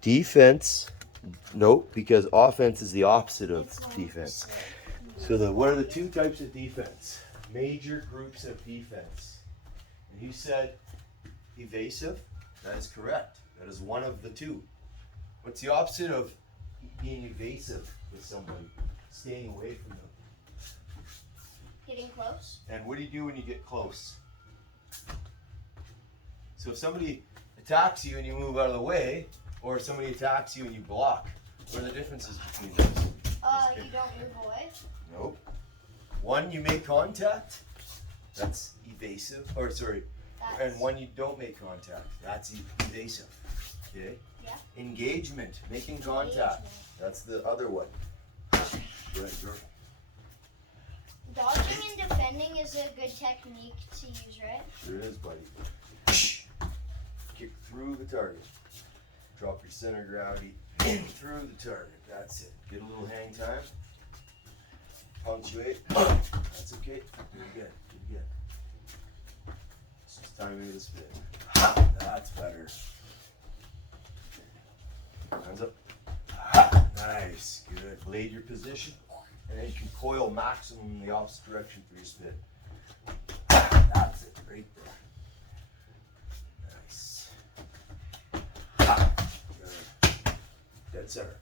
Defense, nope, because offense is the opposite of defense. So what are the two types of defense? Major groups of defense. And you said evasive. That is correct. That is one of the two. What's the opposite of being evasive with somebody? Staying away from them. Getting close. And what do you do when you get close? So if somebody attacks you and you move out of the way, or if somebody attacks you and you block, what are the differences between those? You don't move away. Nope. One, you make contact. That's evasive. Or sorry. And one, you don't make contact. That's evasive. Okay? Yeah. Engagement. Making contact. That's the other one. Go ahead, Jordan. Dodging and defending is a good technique to use, right? Sure is, buddy. Kick through the target. Drop your center of gravity in through the target. That's it. Get a little hang time. Punctuate. That's okay. Do it again. Do it again. It's just timing of the spin. That's better. Hands up. Nice. Good. Blade your position. And then you can coil maximum in the opposite direction for your spin. That's it. Right there. Nice. Good. Dead center.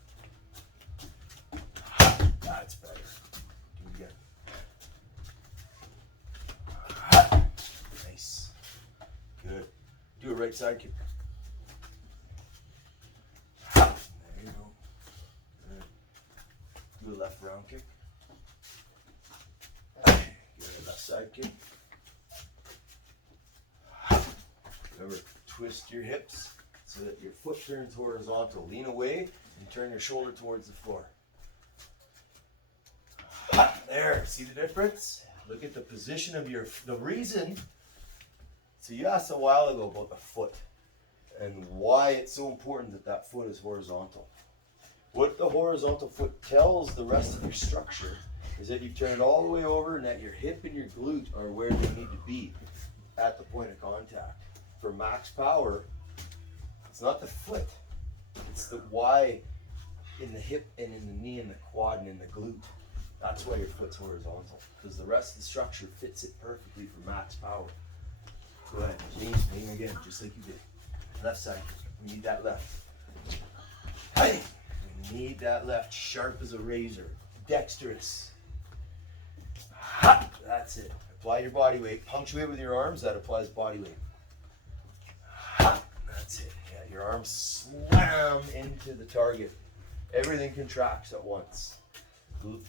That's better. Do it again. Nice. Good. Do a right side kick. There you go. Good. Do a left round kick. Good. Left side kick. Remember, twist your hips so that your foot turns horizontal. Lean away and turn your shoulder towards the floor. There, see the difference? Look at the position of the reason. So you asked a while ago about the foot and why it's so important that that foot is horizontal. What the horizontal foot tells the rest of your structure is that you've turned all the way over and that your hip and your glute are where they need to be at the point of contact. For max power, it's not the foot, it's the why in the hip and in the knee and the quad and in the glute. That's why your foot's horizontal, because the rest of the structure fits it perfectly for max power. Go ahead, lean again, just like you did. Left side, we need that left. Hey, we need that left, sharp as a razor, dexterous. Ha! That's it. Apply your body weight, punctuate with your arms, that applies body weight. Ha! That's it. Yeah, your arms slam into the target. Everything contracts at once.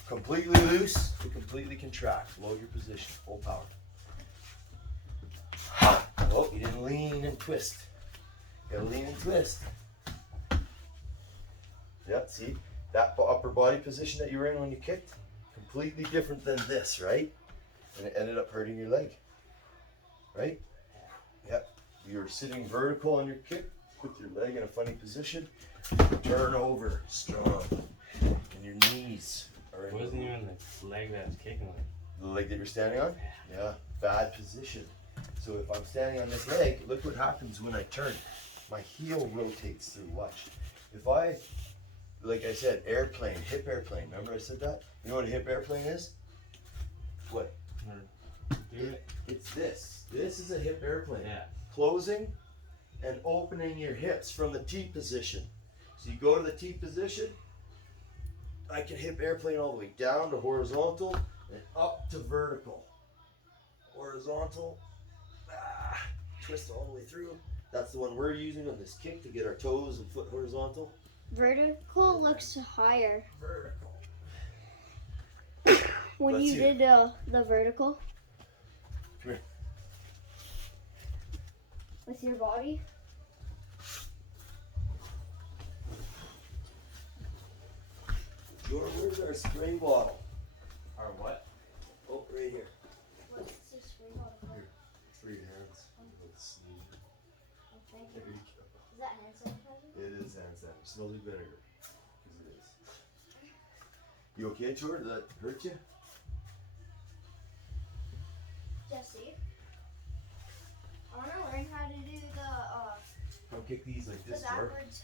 Completely loose to completely contract. Load your position, full power. Oh, you didn't lean and twist. You gotta lean and twist. Yeah, see? That upper body position that you were in when you kicked, completely different than this, right? And it ended up hurting your leg. Right? Yep. You were sitting vertical on your kick, put your leg in a funny position, turn over, strong. And your knees. It wasn't even the leg that I was kicking with. The leg that you're standing on? Yeah, bad position. So if I'm standing on this leg, look what happens when I turn. My heel rotates through, watch. If I, like I said, airplane, hip airplane, remember I said that? You know what a hip airplane is? What? It's this. This is a hip airplane. Yeah. Closing and opening your hips from the T position. So you go to the T position, I can hip airplane all the way down to horizontal and up to vertical. Horizontal, twist all the way through. That's the one we're using on this kick to get our toes and foot horizontal. Vertical looks higher. Vertical. When Let's you see. did the vertical Come here. with your body. Jordan, where's our spray bottle? Or what? Oh, right here. What's this spray bottle for? Here. It's for your hands. Let's see. Oh, thank There you. you go. Is that hand sanitizer? It is hand sanitizer. It smells like vinegar. Because it is. You okay, Jordan? Did that hurt you? Jesse, I want to learn how to do Come kick these like the this, Jordan. backwards.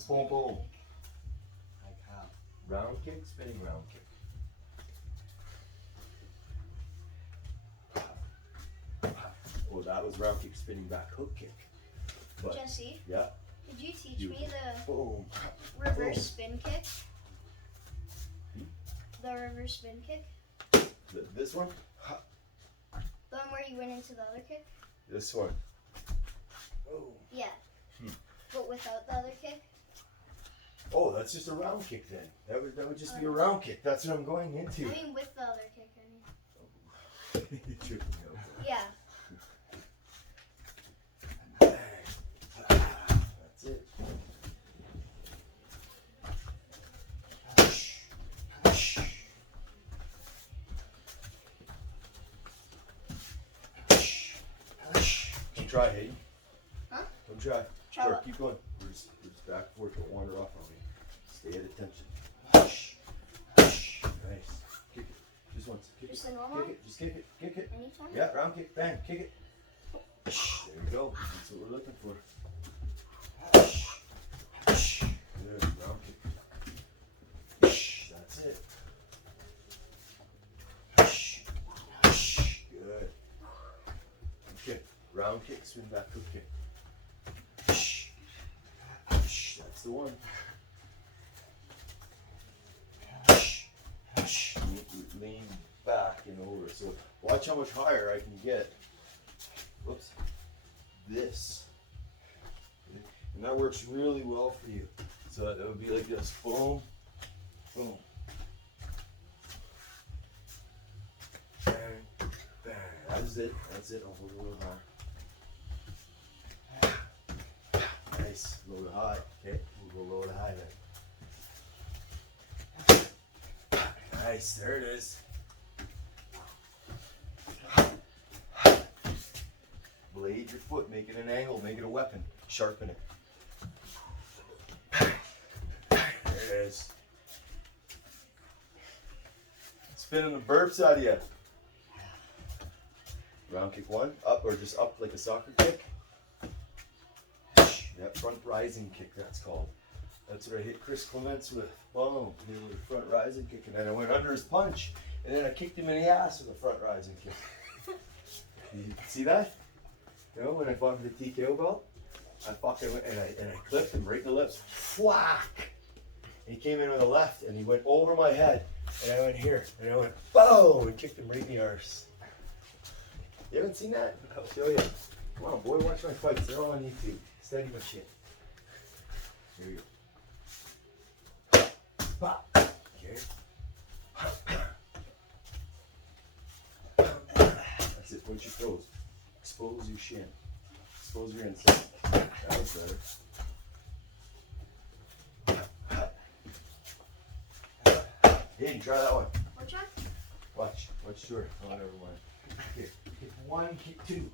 Boom, boom. Like how? Round kick, spinning round kick. Oh, that was round kick, spinning back hook kick. But, Jesse, yeah. did you teach You- me the Boom. reverse Boom. spin kick? Hmm? The reverse spin kick? This one? The one where you went into the other kick? This one. Oh. Yeah. Hmm. But without the other kick? Oh, that's just a round kick then. That would just be a round kick. That's what I'm going into. I mean with the other kick, I mean. You tricked me out. Yeah. That's it. Don't try, Hayden. Huh? Don't try. Try Sure, what? keep going. We're just back and forth. Don't wander off on me. Stay at attention. Nice. Kick it. Just once. Kick Just it. the normal? Kick it. Just kick it. Kick it. Anytime? Yeah, round kick. Bang. Kick it. There you go. That's what we're looking for. Good. Round kick. That's it. Good. Okay. Round kick, swing back, hook kick. That's the one. Lean back and over. So watch how much higher I can get. Whoops. This. And that works really well for you. So that would be like this. Boom. Boom. Bang. Bang. That's it. That's it. I'll hold it a little higher. Nice. Low to high. Okay. We'll go low to high then. Nice. There it is. Blade your foot. Make it an angle. Make it a weapon. Sharpen it. There it is. Spinning the burps out of you. Round kick one, up or just up like a soccer kick. That front rising kick, that's called. That's what I hit Chris Clements with. Boom, hit him with a front rising kick, and then I went under his punch, and then I kicked him in the ass with a front rising kick. You see that? You know, when I fought for the TKO belt, I fucking went and I clipped him right in the lips. Whack! He came in with a left, and he went over my head, and I went here, and I went boom, and kicked him right in the arse. You haven't seen that? I'll show you. Come on, boy, watch my fights. They're all on YouTube. Study my shit. Here you go. Pop. Okay. That's it. Point your toes. Expose your shin. Expose your inside. That was better. Hey, try that one. Which one? Watch. Watch short. Oh, never mind. Okay. Kick one, kick two.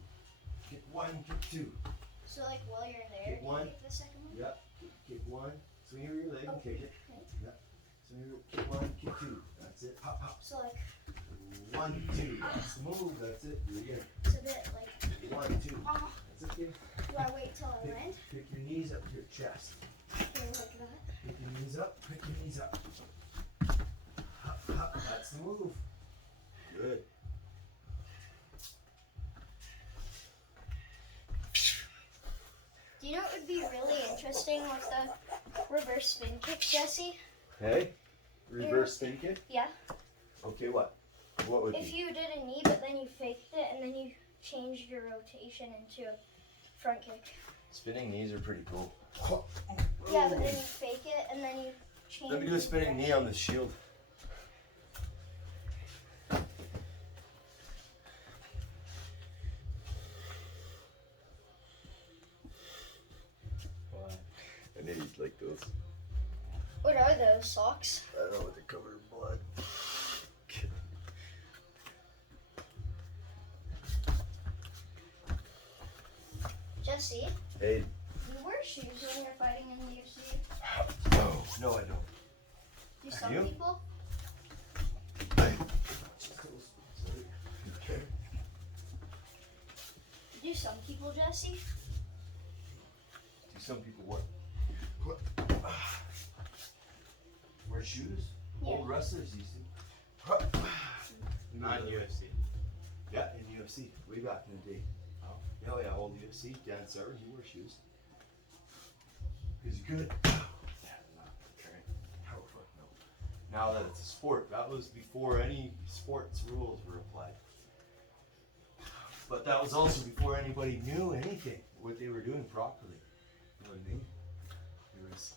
Kick one, kick two. So like while you're there, Kick one. you kick the second one? Yep. Kick one. Swing over your leg and kick it. Okay. Yep. Swing over. Kick one, kick two. That's it. Hop, hop. So like, 1, 2. That's the move. That's it. Do it again. so that like, 1, 2. oh, That's okay. do I wait till I land? Pick your knees up to your chest. Okay, like that. Pick your knees up. Pick your knees up. Hop, hop. That's the move. Good. Do you know what would be really interesting with the reverse spin kick, Jesse? Okay. Reverse spin kick. Yeah. Okay, what? What would If be? you did a knee, but then you faked it, and then you changed your rotation into a front kick. Spinning knees are pretty cool. Yeah, but then you fake it, and then you change. Let me do a spinning knee on the shield. What? I knew you'd like those. What are those socks? I don't know what they're covered in blood. Kidding. Jesse, Hey. you wear shoes when you're fighting in the UFC. No, I don't. Do some You? people? Okay. Do some people, Jesse? Do some people what? Wear shoes? Yeah. Old wrestlers used to. Not UFC. Yeah, in UFC. Way back in the day. Oh. Hell yeah, old UFC. Dan Sarver, he wore shoes. Because you could. Yeah, not current. Oh, fuck no. Now that it's a sport, that was before any sports rules were applied. But that was also before anybody knew anything, what they were doing properly. You know what I mean? There was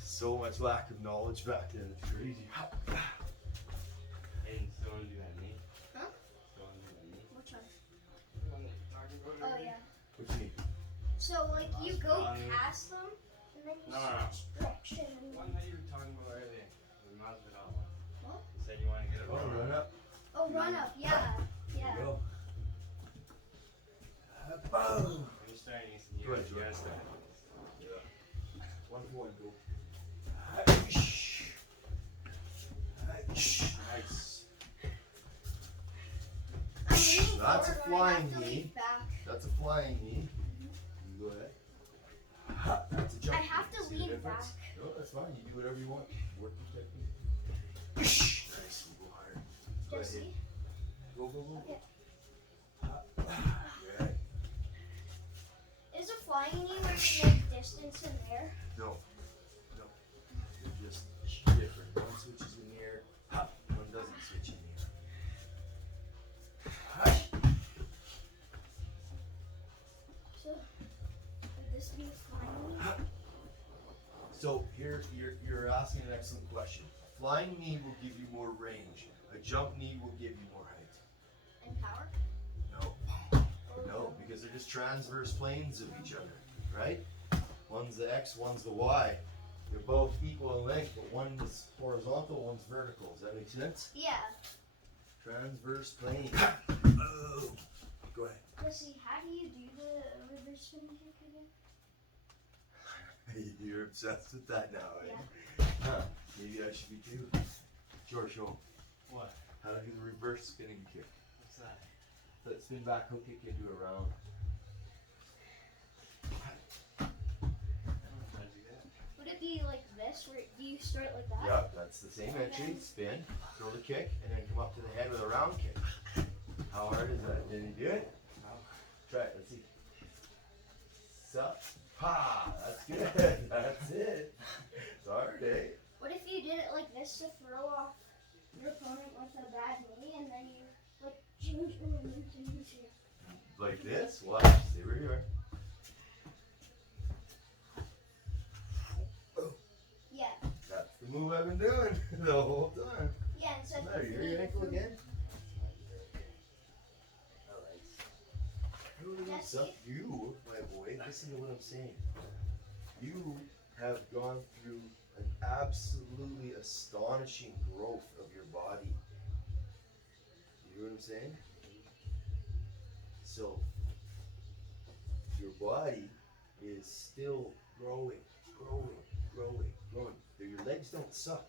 so much lack of knowledge back then, it's crazy. Hey, still wanna do that knee? Huh? Still wanna do that knee? Which one? The one that you're talking about Oh, earlier? yeah. What you mean? So, like, you go past them, and then you No. switch direction. The one that you were talking about earlier. The Masvidal one. What? You said you wanna get a Oh, run up. Oh, run up, yeah. Yeah. There you go. Boom! When you start and you Go ahead, gotta Jordan. start. One for one, go. Nice. I'm leaning That's a forward, flying I have to knee. lean back. That's a flying knee. You go ahead. That's a jump. I have to See the lean difference? back. No, that's fine. You do whatever you want. Work your technique. Nice. We'll go higher. Go ahead. Jesse? Go, go, go. Okay. Good. Is a flying knee where you make distance in there? No. No. They're just different. One switches in the air. One doesn't switch in the air. So, would this be a flying knee? So here you're asking an excellent question. A flying knee will give you more range. A jump knee will give you more height. And power? No. No, because they're just transverse planes of each other, right? One's the X, one's the Y. They're both equal in length, but one is horizontal, one's vertical. Does that make sense? Yeah. Transverse plane. Oh. Go ahead. Jesse, how do you do the reverse spin kick again? You're obsessed with that now, eh? Yeah. Huh. Maybe I should be too. George, show 'em What? how to do the reverse spinning kick. What's that? That spin back hook kick into a round. I don't know how to do that. Would it be like this, where do you start like that? Yeah, that's the same entry. Spin, throw the kick, and then come up to the head with a round kick. How hard is that? Did he do it? No. Try it. Let's see. Sup. Pa. That's good. That's it. It's hard, eh? What if you did it like this to throw off your opponent with a bad knee, and then you like change your momentum here? Like this? Watch. Stay where you are. Yeah. That's the move I've been doing the whole time. Yeah, instead What's the matter? You hurt your ankle again? Sup, you, my boy, listen to what I'm saying. You have gone through an absolutely astonishing growth of your body. You hear what I'm saying? So, your body is still growing. Your legs don't suck.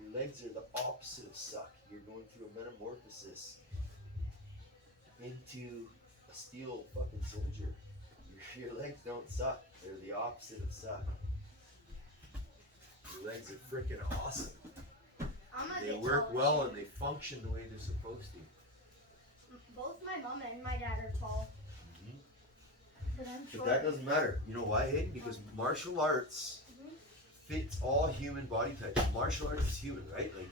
Your legs are the opposite of suck. You're going through a metamorphosis into a steel fucking soldier. Your legs don't suck. They're the opposite of suck. Your legs are freaking awesome. I'm a They bit work taller well too. and they function the way they're supposed to. Both my mom and my dad are tall. Mhm. But I'm But short. that doesn't matter. You know why, Hayden? Because martial arts fits all human body types. Martial arts is human, right? Like,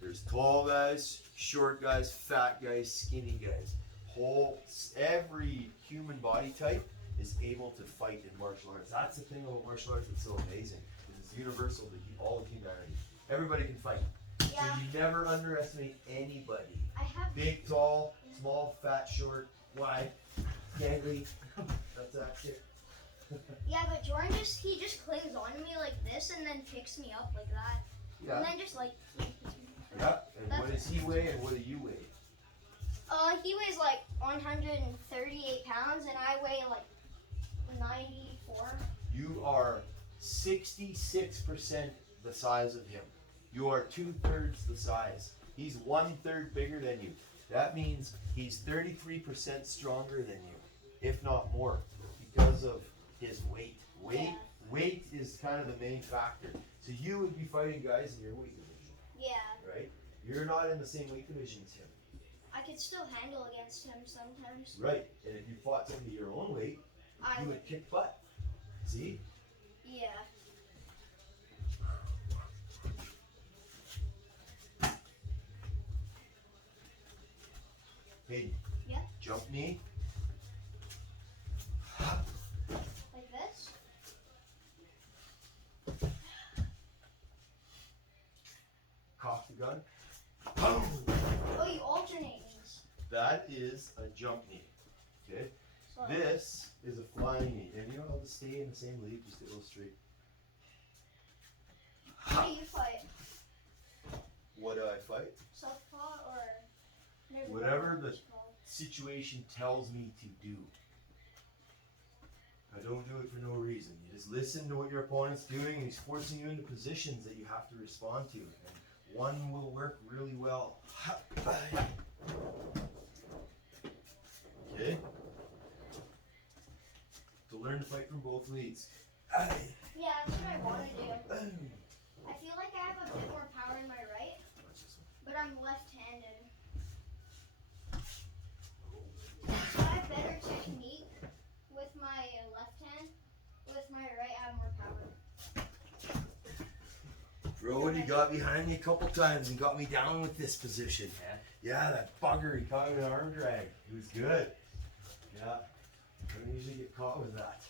there's tall guys, short guys, fat guys, skinny guys. Every human body type is able to fight in martial arts. That's the thing about martial arts that's so amazing. It's universal to all of humanity. Everybody can fight. Yeah, So you never underestimate anybody. I have. Big, tall, small, fat, short, wide, gangly. That's it. Yeah, but Jordan he just clings on to me like this and then picks me up like that. And Yeah. then just like. Yeah. And what does he weigh and what do you weigh? He weighs like 138 pounds and I weigh like 94. You are 66% the size of him. You are 2/3 the size. He's 1/3 bigger than you. That means he's 33% stronger than you, if not more, because of his weight. Weight is kind of the main factor. So you would be fighting guys in your weight division, Yeah. right? You're not in the same weight division as him. I could still handle against him sometimes. Right. And if you fought somebody your own weight, I you would kick butt. See? Yeah. Hayden. Yeah. Jump knee. Like this? Cock the gun. Oh, you alternate these. That is a jump knee. Okay? So, This is a flying knee. And you know how to stay in the same league just to illustrate. what do you fight? What do I fight? Southpaw or there's Whatever one the- it's called. Situation tells me to do. I don't do it for no reason. You just listen to what your opponent's doing, and he's forcing you into positions that you have to respond to. And one will work really well. Okay? To learn to fight from both leads. Yeah, that's what I want to do. I feel like I have a bit more power in my right, but I'm left-handed. So I have better technique with my left hand. With my right, I have more power. Brody got behind me a couple times and got me down with this position. Yeah, that bugger, he caught me with an arm drag. It was good. Yeah, I don't usually get caught with that.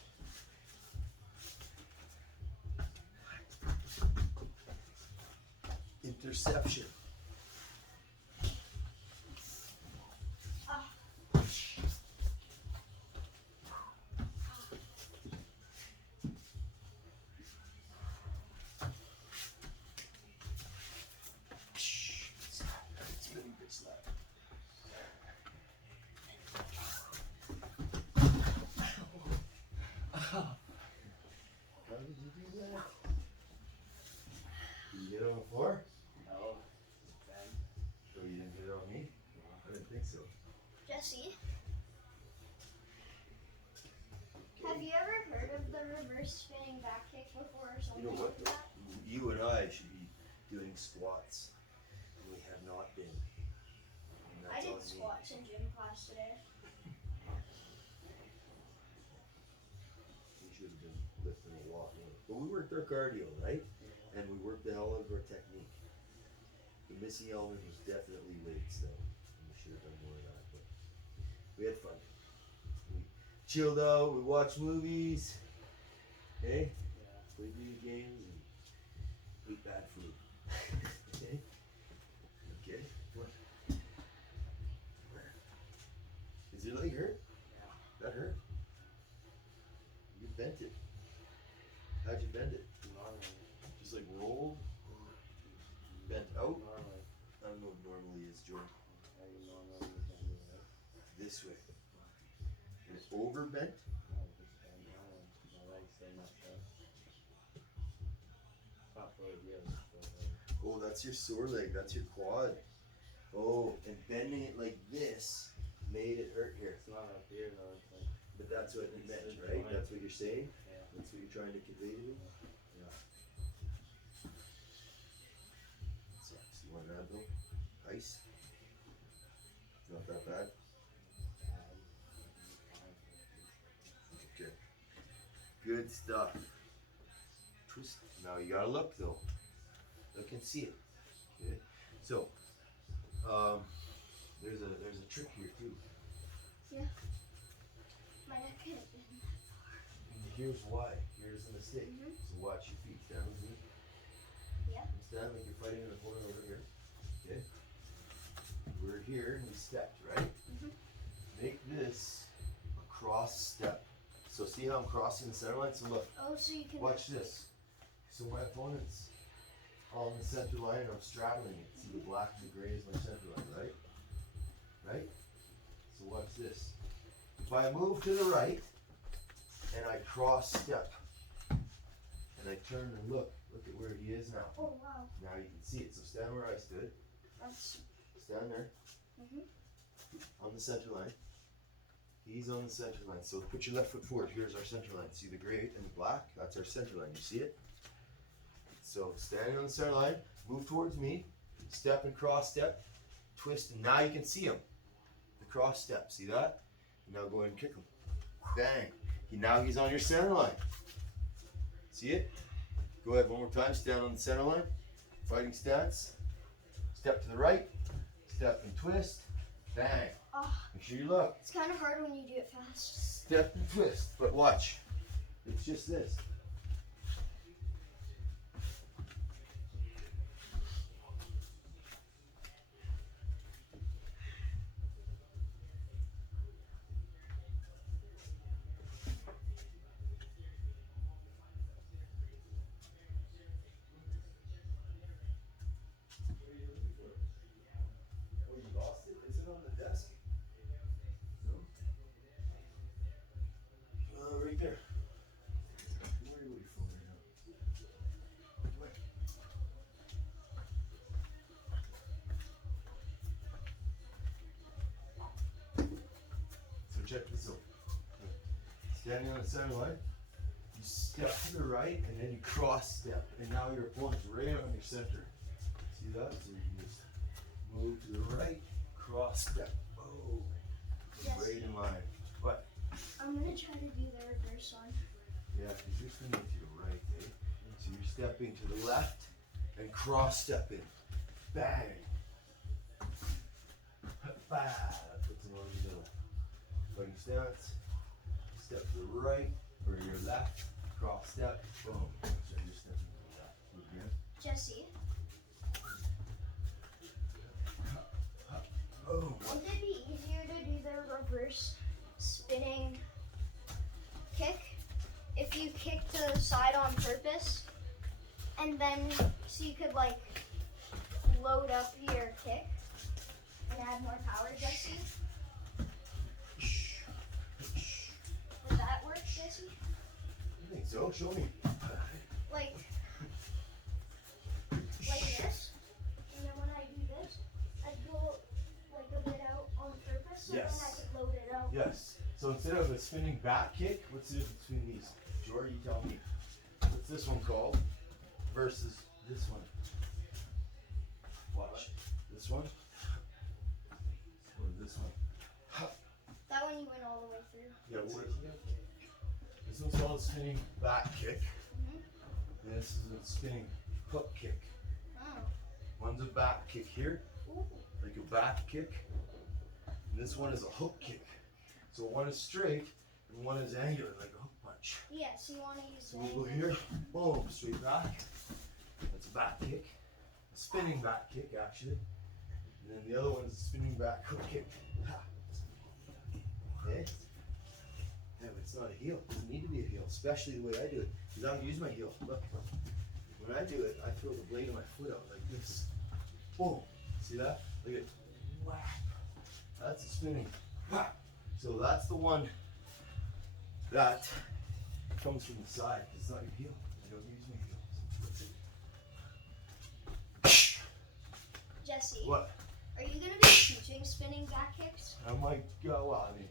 Interception. Ah. Spinning bitch slap. How did you do that? Did you hit on the floor? No. Bang. Oh, you didn't hit it on me? I didn't think so. Jesse, have you ever heard of the reverse spinning back kick before or something You know what? like that? You and I should be doing squats. And we have not been. And I that's did on me. squats in gym class today. We should have been lifting a lot more. But we worked our cardio, right? And we worked the hell out of our technique. The missing element was definitely weights, though. And we should have done more of that. But we had fun. We chilled out. We watched movies. Okay? Yeah. Played video games and ate bad food. Okay? Okay? What? Is your leg hurt? Yeah. That hurt? You bent it. How'd you bend it? Normally. Just like rolled? Bent out? Normally. I don't know what normally is, Jordan. How you normally can do it. This way. And it's over bent? No, just bend down. My legs stay messed up. Proper idea. Oh, that's your sore leg. That's your quad. Oh, and bending it like this made it hurt here. It's not up here though. It's like, But that's what you meant, right? That's what you're saying? yeah. That's what you're trying to convey to me? Yeah. Sucks. You want an Advil? Ice? Not that bad? Okay. Good stuff. Twist. Now you gotta look though. Look and see it. Okay. So, there's a trick here too. My neck could have been. And here's why. Here's the mistake. Mhm. So watch your feet. Stand with me. Yeah. Stand like you're fighting in the corner over here. Okay. We're here and we stepped, right? Mhm. Make this a cross step. So see how I'm crossing the center line? So look, Oh, so you can. watch this. So my opponent's on the center line and I'm straddling it. See the black and the gray is my center line, right? Right? So watch this. If I move to the right and I cross step and I turn and look at where he is now. Oh wow. Now you can see it. So stand where I stood. That's. Stand there Mhm. on the center line. He's on the center line. So put your left foot forward. Here's our center line. See the gray and the black? That's our center line. You see it? So standing on the center line, move towards me, step and cross step, twist, and now you can see him. The cross step. See that? Now go ahead and kick him. Bang. Now he's on your center line. See it? Go ahead one more time. Stand on the center line. Fighting stance. Step to the right. Step and twist. Bang. Make sure you look. It's kind of hard when you do it fast. Step and twist. But watch. It's just this. Right there. Where are you looking for right now? Where? So check this out. Standing on the center line, you step to the right and then you cross step, and now your opponent's right on your center. See that? So you can just move to the right, cross step. Oh, Yes. right in line. What? I'm gonna try to do the reverse one. Yeah, because you're swinging to the right, eh? So you're stepping to the left and cross stepping. Bang! Bah! That puts him on the middle. Fighting stance. Step to the right or your left. Cross step. Boom. So you're stepping to the left. Move again. Jesse, Boom. wouldn't it be easier to do the reverse spinning kick if you kick to the side on purpose, and then so you could like load up your kick and add more power, Jesse? Would that work, Jesse? I think so. Show me. Like this, and then when I do this, I'd go like a bit out on purpose, so Yes. then I could load it out. Yes. So instead of a spinning back kick, what's the difference between these? Jordy, you tell me. What's this one called versus this one? Watch. This one or this one? That one you went all the way through. Yeah, this one's called a spinning back kick. And this is a spinning hook kick. Oh. One's a back kick here, Ooh. like a back kick. And this one is a hook kick. So one is straight and one is angular, like a hook punch. Yeah, so you want to use So the we'll go angle. here, boom, straight back. That's a back kick. A spinning back kick, actually. And then the other one is a spinning back hook kick. Ha. Okay? Yeah, but it's not a heel. It doesn't need to be a heel, especially the way I do it. Because I don't use my heel. Look. When I do it, I throw the blade of my foot out like this. Boom. See that? Look at whack. That's a spinning. Whack. So that's the one that comes from the side. It's not your heel. I don't use my heel. That's it. Jesse, What? are you going to be teaching spinning back kicks? Oh my god, well, I mean,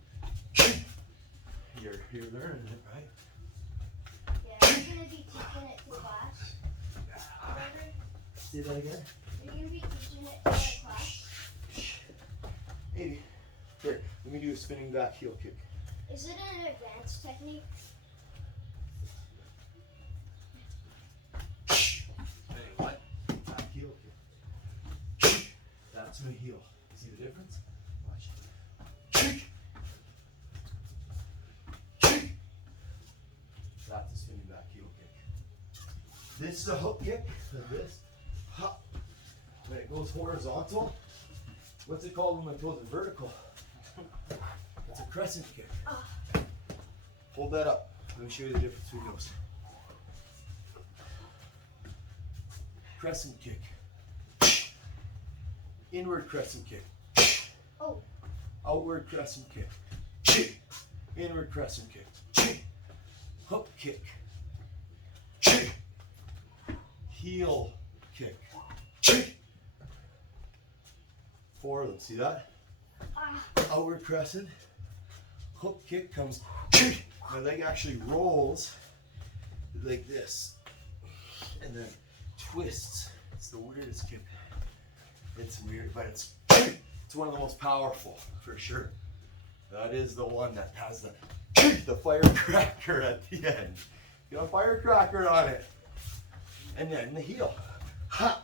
you're learning it, right? Yeah, you're going to be teaching it to class. Remember? Say that again? You're going to be teaching it to the class. Maybe. Here, let me do a spinning back heel kick. Is it an advanced technique? Hey, what? Back heel kick. That's my heel. See the difference? Watch. That's a spinning back heel kick. This is a hook kick, like this. Hop. When it goes horizontal, what's it called when it goes vertical? It's a crescent kick. Hold that up. Let me show you the difference between those. Crescent kick. Inward crescent kick. Oh. Outward crescent kick. Inward crescent kick. Hook kick. Heel kick. Four of them, see that? Outward crescent, hook kick comes, my leg actually rolls like this, and then twists. It's the weirdest kick. It's weird, but it's one of the most powerful for sure. That is the one that has the firecracker at the end. Get a firecracker on it, and then the heel. Ha!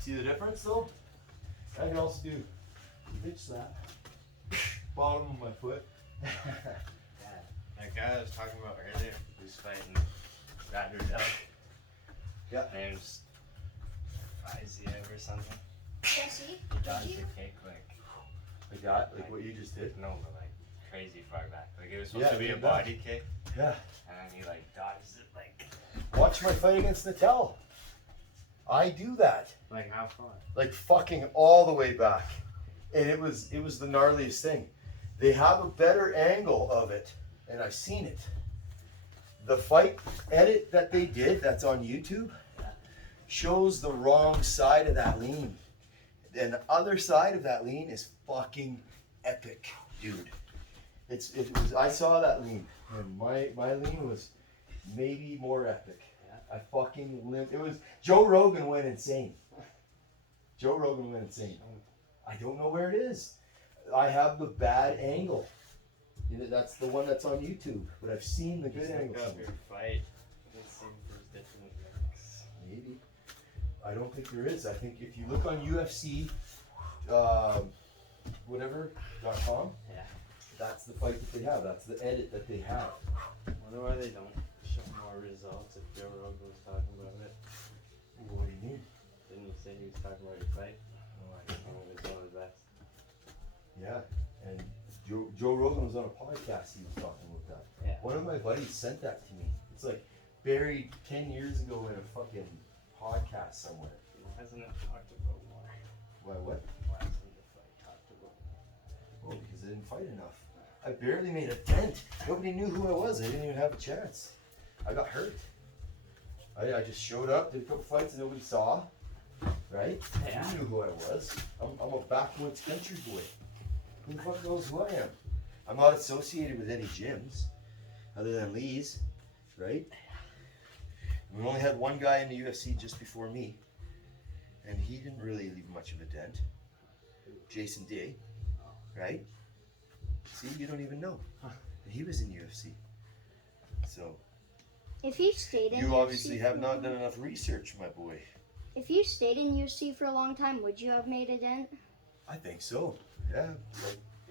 See the difference though? I can also do bitch slap. Bottom of my foot. Yeah. That guy I was talking about earlier who's fighting Radler Duck. Yeah. Name's Fiziev or something. Jesse, He dodged did you? the kick Like that, like what you just did. no, but like crazy far back. Like it was supposed Yeah, to be a like that. body kick, Yeah. and he like dodges it like Watch my fight against Natel. I do that. how far? Like fucking all the way back. And it was the gnarliest thing. They have a better angle of it, and I've seen it. The fight edit that they did, that's on YouTube, shows the wrong side of that lean. And the other side of that lean is fucking epic, dude. I saw that lean, and my lean was maybe more epic. I fucking lived. It was Joe Rogan went insane. Joe Rogan went insane. I don't know where it is. I have the bad angle. That's the one that's on YouTube, but I've seen the good angle. Look up your fight. Let's see if there's different links. Maybe. I don't think there is. I think if you look on UFC, whatever.com, Yeah. that's the fight that they have. That's the edit that they have. Wonder why they don't show more results if Joe Rogan was talking about it. What do you mean? Didn't you say he was talking about your fight? Oh, I don't know. It was one of the best. Yeah, and Joe Rogan was on a podcast. He was talking about that. Yeah. One of my buddies sent that to me. It's like buried 10 years ago in a fucking podcast somewhere. Why hasn't it talked about more? Why, what? Why hasn't the fight talked about more? Oh, because I didn't fight enough. I barely made a dent. Nobody knew who I was. I didn't even have a chance. I got hurt. I just showed up, did a couple fights that nobody saw. Right? Yeah. You knew who I was. I'm a backwoods country boy. Who the fuck knows who I am? I'm not associated with any gyms other than Lee's, right? We only had one guy in the UFC just before me, and he didn't really leave much of a dent. Jason Day, right? See, you don't even know. And he was in UFC. So, If you stayed in you UFC obviously have not done enough research, my boy. If you stayed in UFC for a long time, would you have made a dent? I think so. Yeah.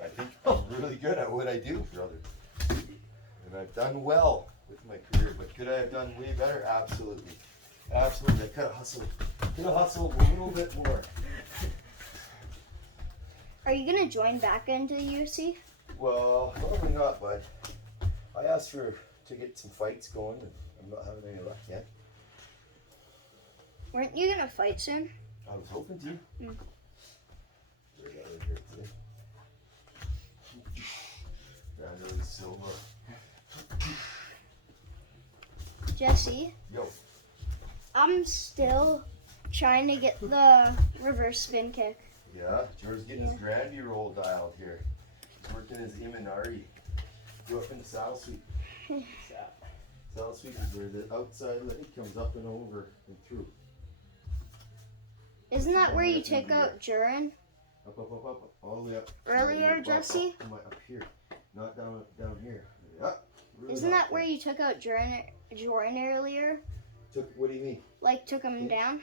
I think I'm really good at what I do, brother. And I've done well with my career, but could I have done way better? Absolutely. Absolutely. I could have hustled. Could have hustled a little bit more. Are you gonna join back into the UFC? Well, probably not, but I asked to get some fights going, and I'm not having any luck yet. Weren't you gonna fight soon? I was hoping to. Mm. Where's that right here today? Brando Silva. Jesse, Yo. I'm still trying to get the reverse spin kick. Yeah, George's getting his Granby roll dialed here. He's working his Imanari. Go up into saddle sweep. Saddle sweep is where the outside leg comes up and over and through. Isn't that where you took out Jurin? Up, all the way up. Earlier, Up, Jesse? up here, not down here. Up. Really Isn't that up. where you took out Jurin earlier? What do you mean? Like took him down?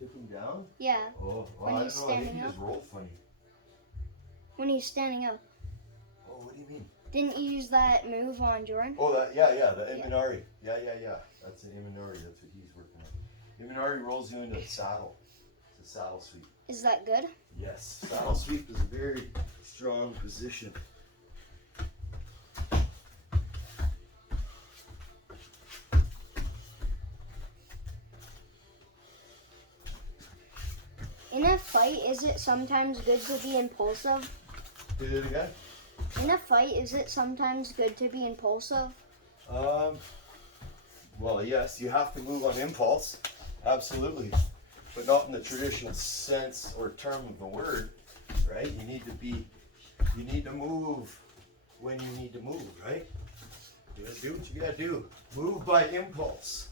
Took him down? Yeah, Oh, When I he's don't know. I think standing he up? just rolled funny. when he's standing up. Oh, what do you mean? Didn't you use that move on Jurin? Oh, the Imanari. Yeah. That's an Imanari. That's what he's working on. Imanari rolls you into a saddle. It's a saddle sweep. Is that good? Yes, saddle sweep is a very strong position. In a fight, is it sometimes good to be impulsive? Do it again. In a fight, is it sometimes good to be impulsive? Well, yes, you have to move on impulse, absolutely, but not in the traditional sense or term of the word, right? You need to move when you need to move, right? You gotta do what you gotta do. Move by impulse.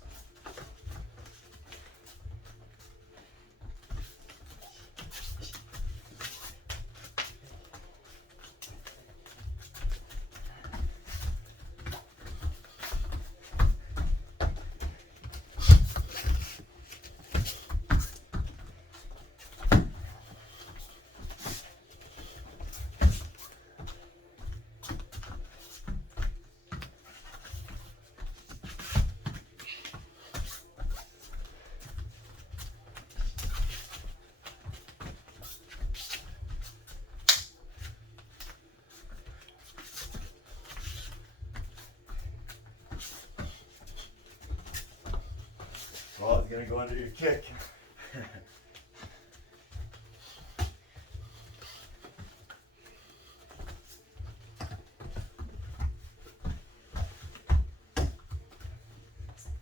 Oh, it's gonna go under your kick.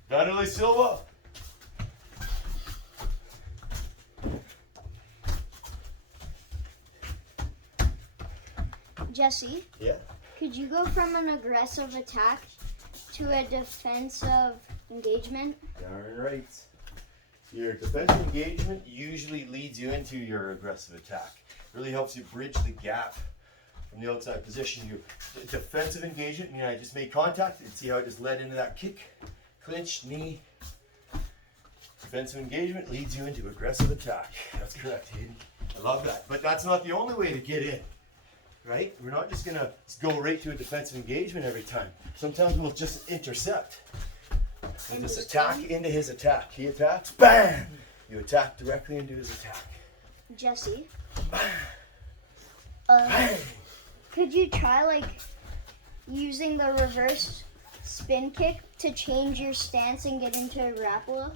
Donnelly Silva. Jesse, Yeah. could you go from an aggressive attack to a defensive engagement? Darn right. Your defensive engagement usually leads you into your aggressive attack. Really helps you bridge the gap from the outside position. Your defensive engagement, I just made contact and see how it just led into that kick, clinch, knee. Defensive engagement leads you into aggressive attack. That's correct, Hayden. I love that. But that's not the only way to get in, right? We're not just gonna go right to a defensive engagement every time. Sometimes we'll just intercept. And just attack into his attack. He attacks, bam! You attack directly into his attack. Jesse, Bang! could you try like using the reverse spin kick to change your stance and get into a grapple?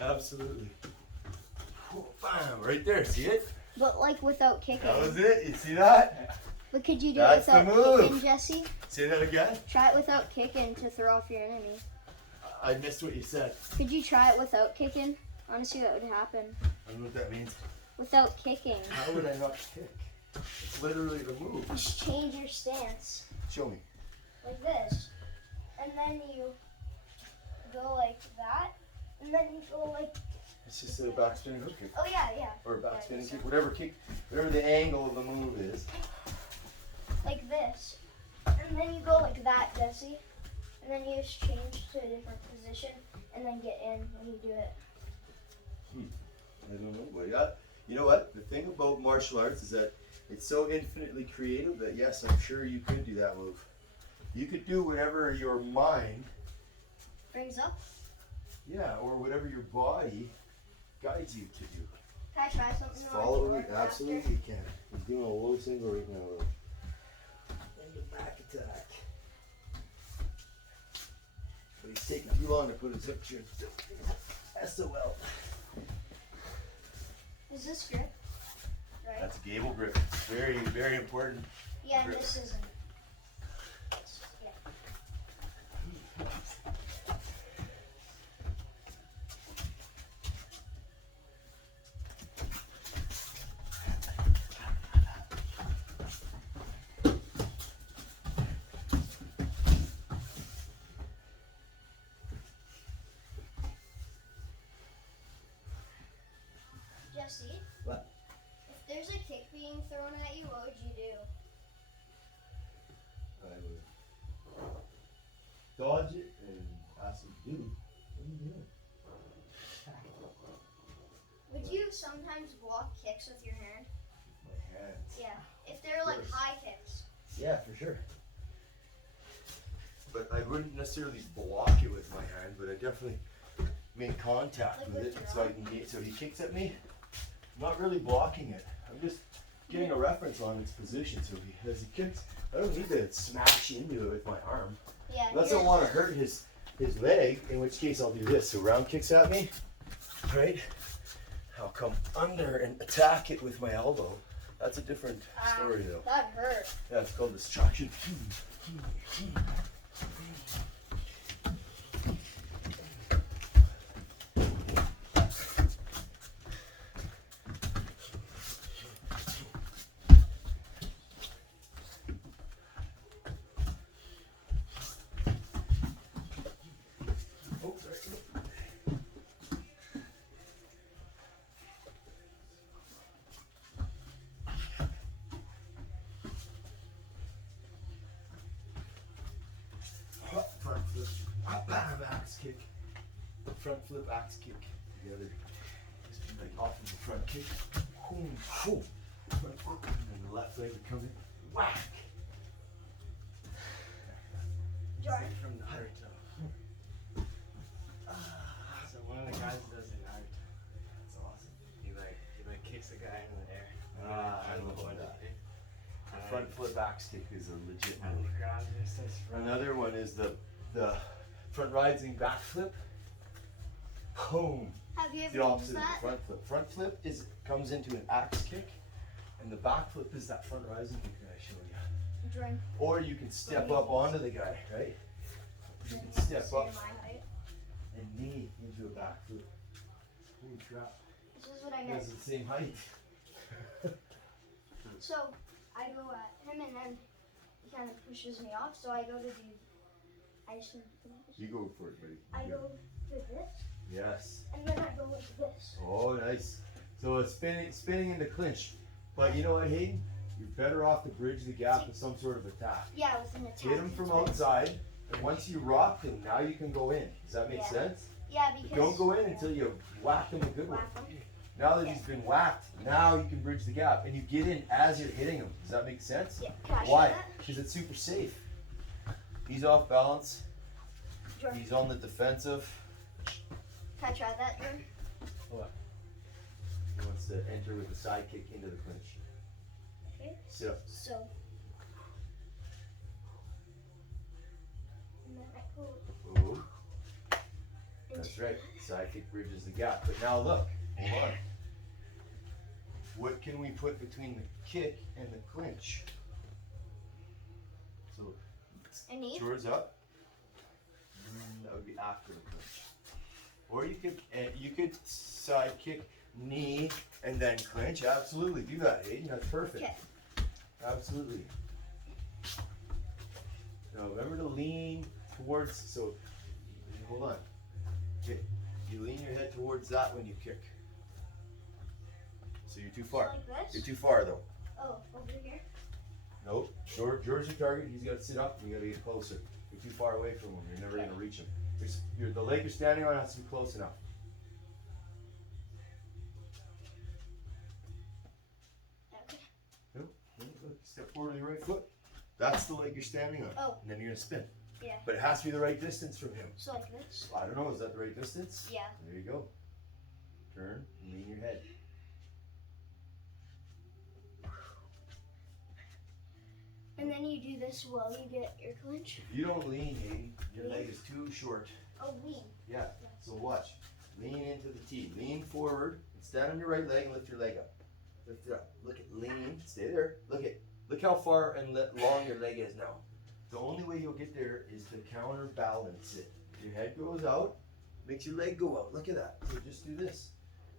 Absolutely. Bam! Right there, see it? But like without kicking. That was it. You see that? But could you do That's it without the move. kicking, Jesse? Say that again? Try it without kicking to throw off your enemy. I missed what you said. Could you try it without kicking? Honestly, that would happen. I don't know what that means. Without kicking. How would I not kick? It's literally the move. Just change your stance Show me. like this. And then you go like that. And then you go like, It's just a back spinning hook kick. oh yeah, yeah. Or a back Yeah, spinning so- kick. Whatever the angle of the move is. Like this. And then you go like that, Jesse. And then you just change to a different position and then get in when you do it. I don't know. But you know what? The thing about martial arts is that it's so infinitely creative that yes, I'm sure you could do that move. You could do whatever your mind, Brings up. yeah, or whatever your body guides you to do. Can I try something? on Follow your it, after? absolutely can. He's doing a low single right now though. And your back attack. But he's taking too long to put his hook here. SOL. Is this grip? Right? That's a gable grip. Very, very important. Yeah, and grip. this isn't. Yeah. Jesse? What? If there's a kick being thrown at you, what would you do? I would dodge it and ask him, dude, what are you doing? Would you sometimes block kicks with your hand? My hands. Yeah. If they're like course. high kicks. Yeah, for sure. But I wouldn't necessarily block it with my hand, but I definitely make contact Like with with it your so I can get. So he kicks at me. I'm not really blocking it. I'm just getting a reference on its position. So as he kicks, I don't need to smash into it with my arm. Yeah. Unless I want to hurt his leg, in which case I'll do this. So round kicks at me, right? I'll come under and attack it with my elbow. That's a different story though. That hurt. Yeah, it's called distraction. kick, front flip axe kick together. Just be like off of the front kick. Boom, boom. Front flip, and then the left leg would come in. Whack. Jordan. From Naruto. So one of the guys does it Naruto. That's awesome. He like kicks the guy in the air. I love that. The front flip axe kick is a legit move. Another one is the front rising back flip. Boom. Have you The ever opposite used of the that? front flip. Front flip comes into an axe kick, and the back flip is that front rising kick that I showed you. Jordan. Or you can step up onto the guy, right? You can step Say up my height. and knee into a back flip. Holy crap. This is what I You meant. guys are the same height. So I go at him and then he kind of pushes me off. So I go to do. I just need to finish. You go for it, buddy. I go to this Yes. and then I go like this. Oh, nice. So it's spinning into clinch. But you know what, Hayden? You're better off to bridge the gap with some sort of attack. Yeah, with an attack. Hit him from it's better. outside, and once you rock him, now you can go in. Does that make Yeah. sense? Yeah, But because. don't go in until you whack him a good one. Whack him. Now that he's been whacked, now you can bridge the gap, and you get in as you're hitting him. Does that make sense? Yeah, can I show Why? that? Because it's super safe. He's off balance. Jordan, He's on the defensive. can I try that, Jordan? He wants to enter with a side kick into the clinch. Okay. Sit up. So. And then I go Ooh, into that's right. Side kick bridges the gap. But now look, hold on. What can we put between the kick and the clinch? So, a knee. drawers up. That would be after the clinch. Or you could side kick, knee, and then clinch. Absolutely, do that, Hayden. That's perfect. Okay. Absolutely. Now remember to lean towards. So, hold on. Okay, you lean your head towards that when you kick. So you're too far. Like this? You're too far though. Oh, over here. Nope. George your target. He's got to sit up. You got to get closer. You're too far away from him. You're never Okay. going to reach him. The leg you're standing on has to be close enough. Okay. Step forward to the right foot. That's the leg you're standing on. Oh. And then you're going to spin. Yeah. But it has to be the right distance from him. So like this. I don't know. Is that the right distance? Yeah. There you go. Turn and lean your head. And then you do this while you get your clinch. If you don't lean, Hayden, your leg is too short. Oh, lean. Yeah. So watch. Lean into the T. Lean forward. And stand on your right leg and lift your leg up. Lift it up. Look at lean. Stay there. Look how far and long your leg is now. The only way you'll get there is to counterbalance it. Your head goes out, makes your leg go out. Look at that. So just do this.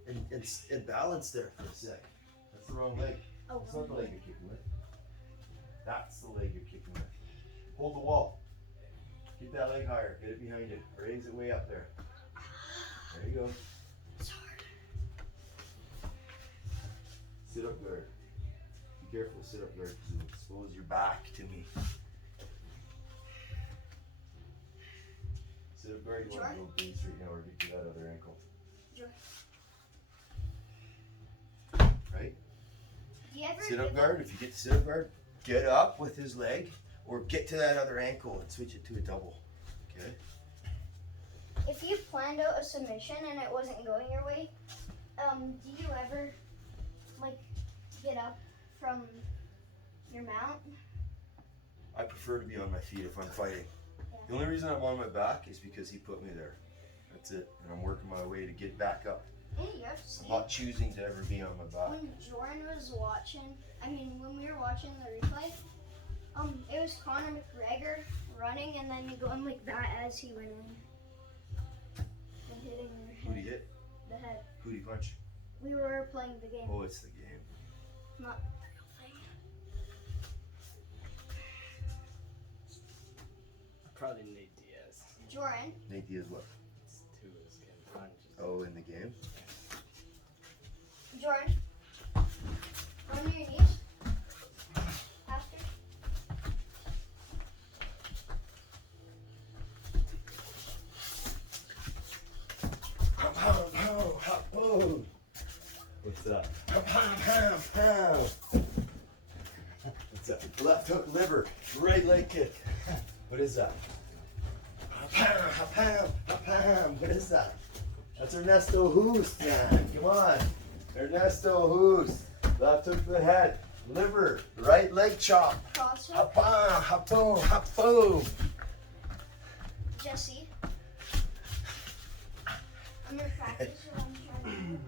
And balance there for a sec. That's the wrong leg. Oh, That's not the leg you're kicking with. That's the leg you're kicking with. Hold the wall. Get that leg higher. Get it behind it. Raise it way up there. There you go. it's hard. Sit up guard. Be careful, sit up guard, because it'll expose your back to me. Sit up guard, you want to go base right now or get to that other ankle. Sure. Right? Do you ever Sit up give guard. If you get to sit up guard, get up with his leg or get to that other ankle and switch it to a double. Okay? If you planned out a submission and it wasn't going your way, do you ever like get up from your mount? I prefer to be on my feet if I'm fighting. Yeah. The only reason I'm on my back is because he put me there. That's it. And I'm working my way to get back up. In UFC, I'm not choosing to ever be on my back. when Jordan was watching, when we were watching the replay, it was Conor McGregor running and then going like that as he went in. And hitting Who'd he hit? the head. Who'd he punch? We were playing the game, Oh, it's the game. not the real thing. Probably Nate Diaz. Jordan, Nate Diaz what? It's two of his can punches. Oh, in the game? Jordan, on your knees. After. It's a pow, pow. It's a left hook liver, right leg kick. What is that? Pow, pow, pow. What is that? That's Ernesto Hoost, man. Come on. Ernesto Hoost. Left hook to the head. Liver. Right leg chop. Cross hook. Ha-pa, ha-boom, ha-boom. Jesse. I'm gonna practice what I'm trying to do.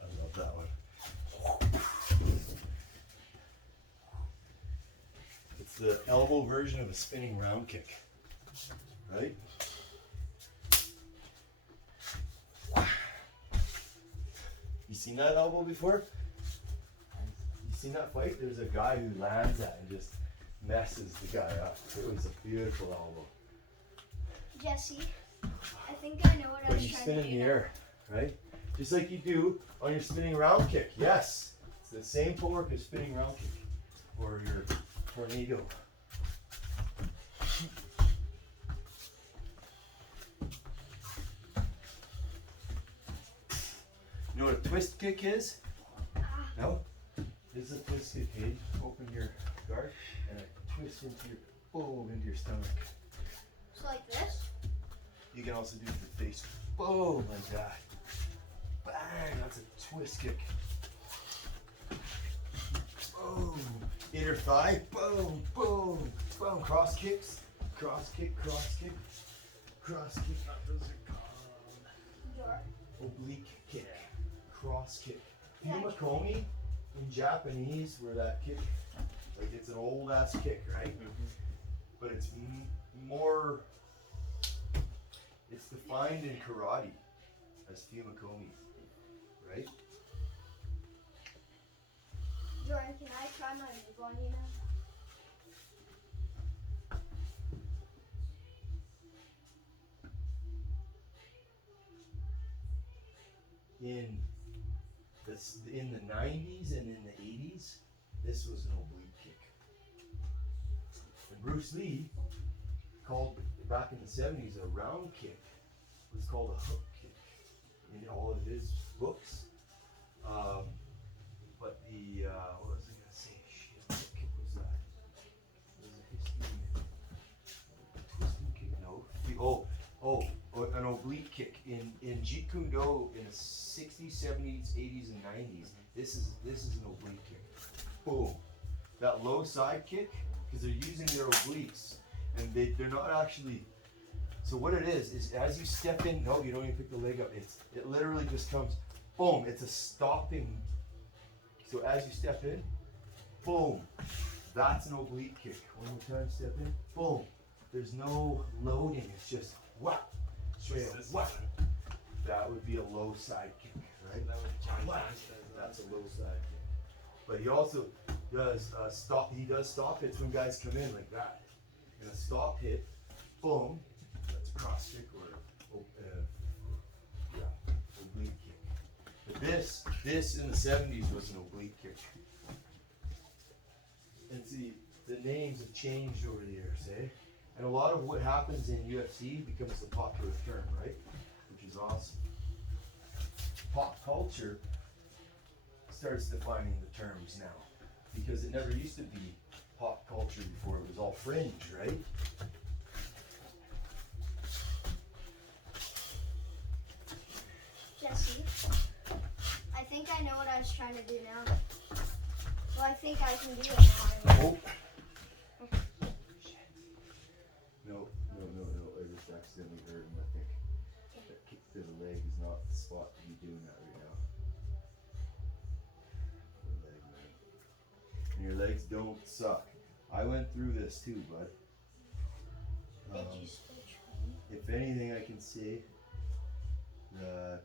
I love that one. It's the elbow version of a spinning round kick, right? You seen that elbow before? You seen that fight? There's a guy who lands that and just messes the guy up. It was a beautiful elbow. Jesse, I think I know what I But was you trying spin to in do. the now. air, right? Just like you do on your spinning round kick. Yes, it's the same footwork as spinning round kick or your tornado. You know what a twist kick is? No? This is a twist kick, Hayden. Open your guard and it twists into your stomach. So like this? You can also do the face. Boom, like that. Bang, that's a twist kick. Boom. Inner thigh. Boom, boom, boom. Cross kicks. Cross kick, cross kick. Cross kick. Those are called Your. oblique kick. Cross kick. Fumakomi in Japanese, where that kick, like it's an old ass kick, right? But it's more, it's defined in karate as fumakomi, right? Jordan, can I try my move on you now? In the 90s and in the 80s, this was an oblique kick. And Bruce Lee called back in the 70s a round kick was called a hook kick in all of his books. But the what was I gonna say? Shit, what kick was that? Was it history? Twisting kick? No. An oblique kick in Jeet Kune Do in the 60s, 70s, 80s, and 90s. This is an oblique kick. Boom. That low side kick, because they're using their obliques, and they're not actually. So what it is as you step in. No, you don't even pick the leg up. It literally just comes. Boom. It's a stopping. So as you step in, boom. That's an oblique kick. One more time, step in. Boom. There's no loading. It's just whap. Straight up. Whap. That would be a low side kick, right? Whap. That's a low side kick. But he also does stop. He does stop hits when guys come in like that. And a stop hit, boom. That's a cross kick or oblique kick. But this in the 70s was an oblique kick. And see, the names have changed over the years, eh? And a lot of what happens in UFC becomes a popular term, right? Which is awesome. Pop culture starts defining the terms now, because it never used to be pop culture before. It was all fringe, right? Jesse, I think I know what I was trying to do now. Well, I think I can do it now. Oh. No. I just accidentally heard him, I think. That kick to the leg is not the spot to be doing that right now. Poor leg, man. And your legs don't suck. I went through this too, bud. Did you still train? If anything I can say that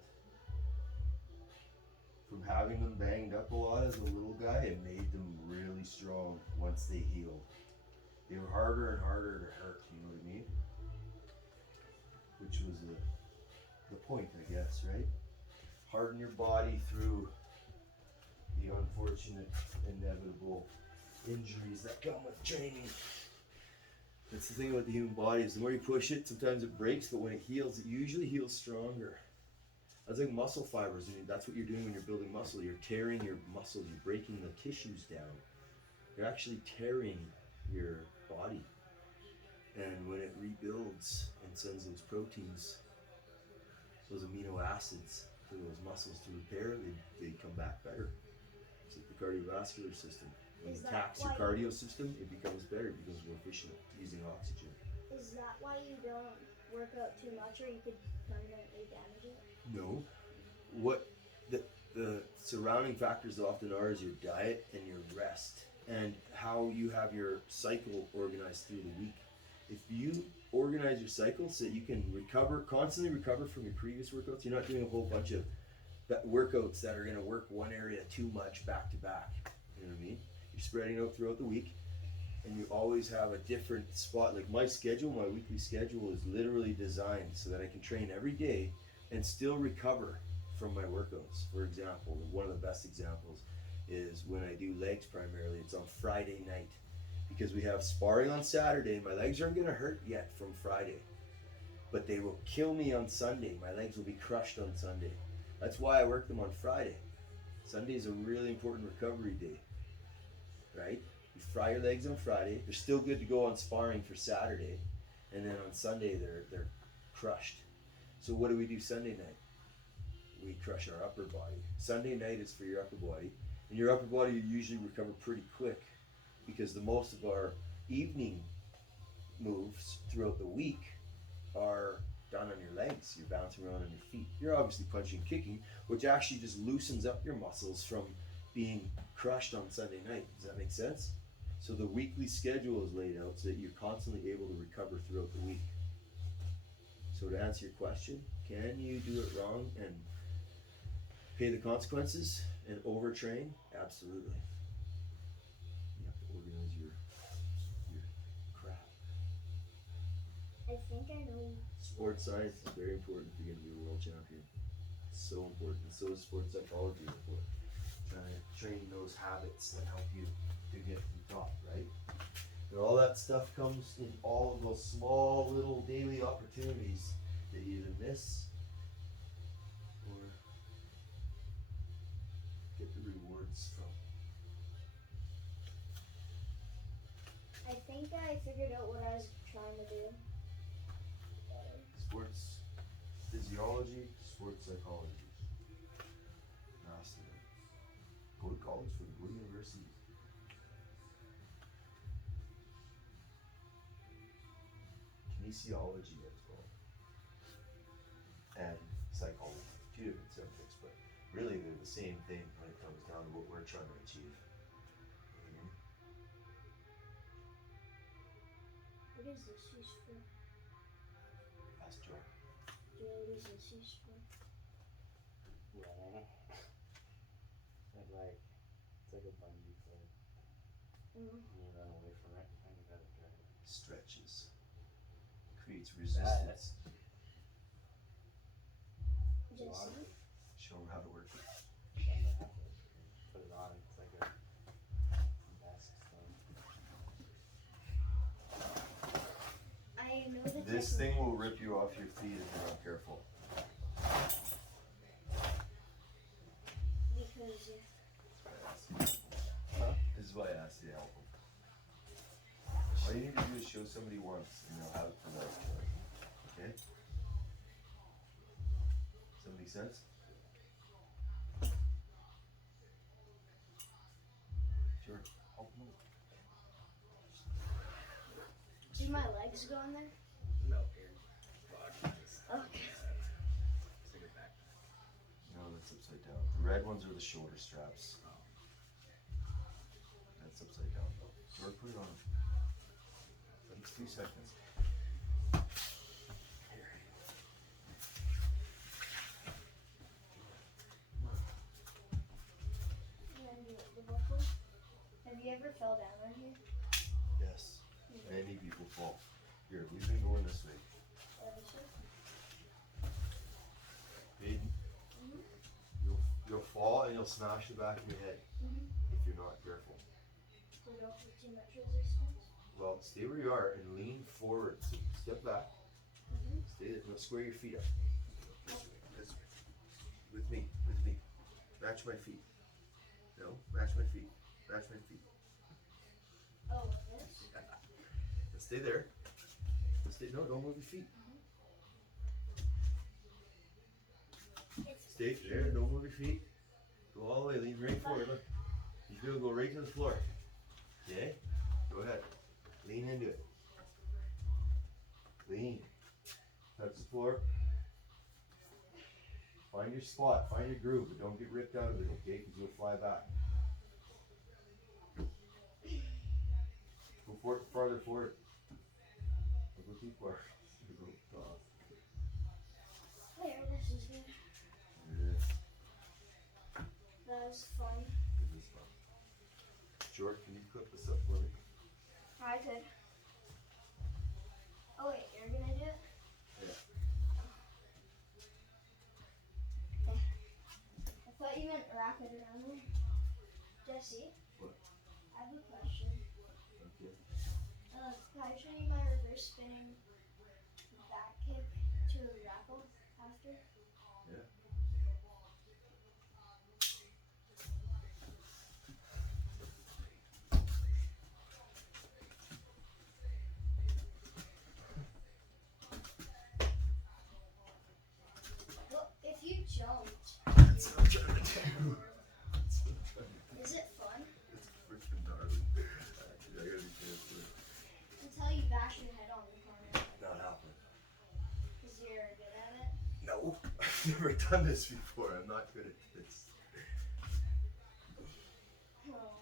from having them banged up a lot as a little guy, it made them really strong once they healed. They were harder and harder to hurt, you know what I mean? Which was the point, I guess, right? Harden your body through the unfortunate, inevitable injuries that come with training. That's the thing about the human body is the more you push it, sometimes it breaks, but when it heals, it usually heals stronger. That's like muscle fibers. I mean, that's what you're doing when you're building muscle. You're tearing your muscles, you're breaking the tissues down. You're actually tearing your body. And when it rebuilds and sends those proteins, those amino acids to those muscles to repair, they come back better. It's like the cardiovascular system. When it attacks your cardio system, it becomes better, it becomes more efficient using oxygen. Is that why you don't work out too much, or you could permanently damage it? No. What the surrounding factors often are is your diet and your rest and how you have your cycle organized through the week. If you organize your cycle so that you can constantly recover from your previous workouts, you're not doing a whole bunch of workouts that are going to work one area too much back to back. You know what I mean? You're spreading out throughout the week, and you always have a different spot. Like my weekly schedule is literally designed so that I can train every day and still recover from my workouts. For example, one of the best examples is when I do legs primarily, it's on Friday night. Because we have sparring on Saturday, my legs aren't gonna hurt yet from Friday. But they will kill me on Sunday. My legs will be crushed on Sunday. That's why I work them on Friday. Sunday is a really important recovery day, right? You fry your legs on Friday. They're still good to go on sparring for Saturday. And then on Sunday, they're crushed. So what do we do Sunday night? We crush our upper body. Sunday night is for your upper body. And your upper body, you usually recover pretty quick because the most of our evening moves throughout the week are done on your legs. You're bouncing around on your feet. You're obviously punching and kicking, which actually just loosens up your muscles from being crushed on Sunday night. Does that make sense? So the weekly schedule is laid out so that you're constantly able to recover throughout the week. So to answer your question, can you do it wrong and pay the consequences and overtrain? Absolutely. You have to organize your crap. I think I know. Sports science is very important if you're going to be a world champion. It's so important. And so is sports psychology. Trying to train those habits that help you to get to the top, right? And all that stuff comes in all of those small little daily opportunities that you either miss or get the rewards from. I think I figured out what I was trying to do. Sports physiology, sports psychology. Master it. Go to college for it. Go to university. Kinesiology as well. And psychology. Two different subjects, but really they're the same thing when it comes down to what we're trying to achieve. What is this used for? That's joy. What is this used for? Yeah. It's like a bungee cord. Mm. You run away from it and you gotta drag it. Stretches. Creates resistance. Just see? Show them how to work it. Then you have to put it on. It's like a vest thing. I know the This thing will rip you off your feet if you're not careful. Because This is why I asked you to help them. All you need to do is show somebody once and they'll have it for life. Okay? Does that make sense? Sure. Help them out. do my legs go in there? No, here. Body is Okay. stick it back. No, that's upside down. The red ones are the shoulder straps. That's upside down though. Or put it on. Takes 2 seconds. Here. ever fell down on here? Yes. Many people fall. Here, we've been going this way. Hayden, you'll fall and you'll smash the back of your head if you're not careful. So don't put too much resistance. Well, stay where you are and lean forward. So step back. Stay there. No, square your feet up. This way. With me. Match my feet. No, match my feet. Match my feet. Oh, like this? And stay there. No, don't move your feet. Stay there. Don't move your feet. Go all the way. Lean right forward. Look. You feel it go right to the floor. Okay? Go ahead. Lean into it. Lean. Touch the floor. Find your spot. Find your groove, but don't get ripped out of it, okay? Because you'll fly back. Go farther forward. Don't go too far. There, this is good. Yes. That was fun. It is fun. George, can you clip this up for me? I could. Oh wait, you're gonna do it? Yeah. I thought you meant wrap it around there. Jesse? What? I have a question. Okay. Can I show you my reverse spinning back kick to a grapple after? Yeah. Well, if you jumped, That's what I'm trying to do. is it fun? It's freaking gnarly. Actually, I gotta be careful. Until you bash your head on the corner. Not happening. Because you're good at it. No, I've never done this before. I'm not good at this. Oh.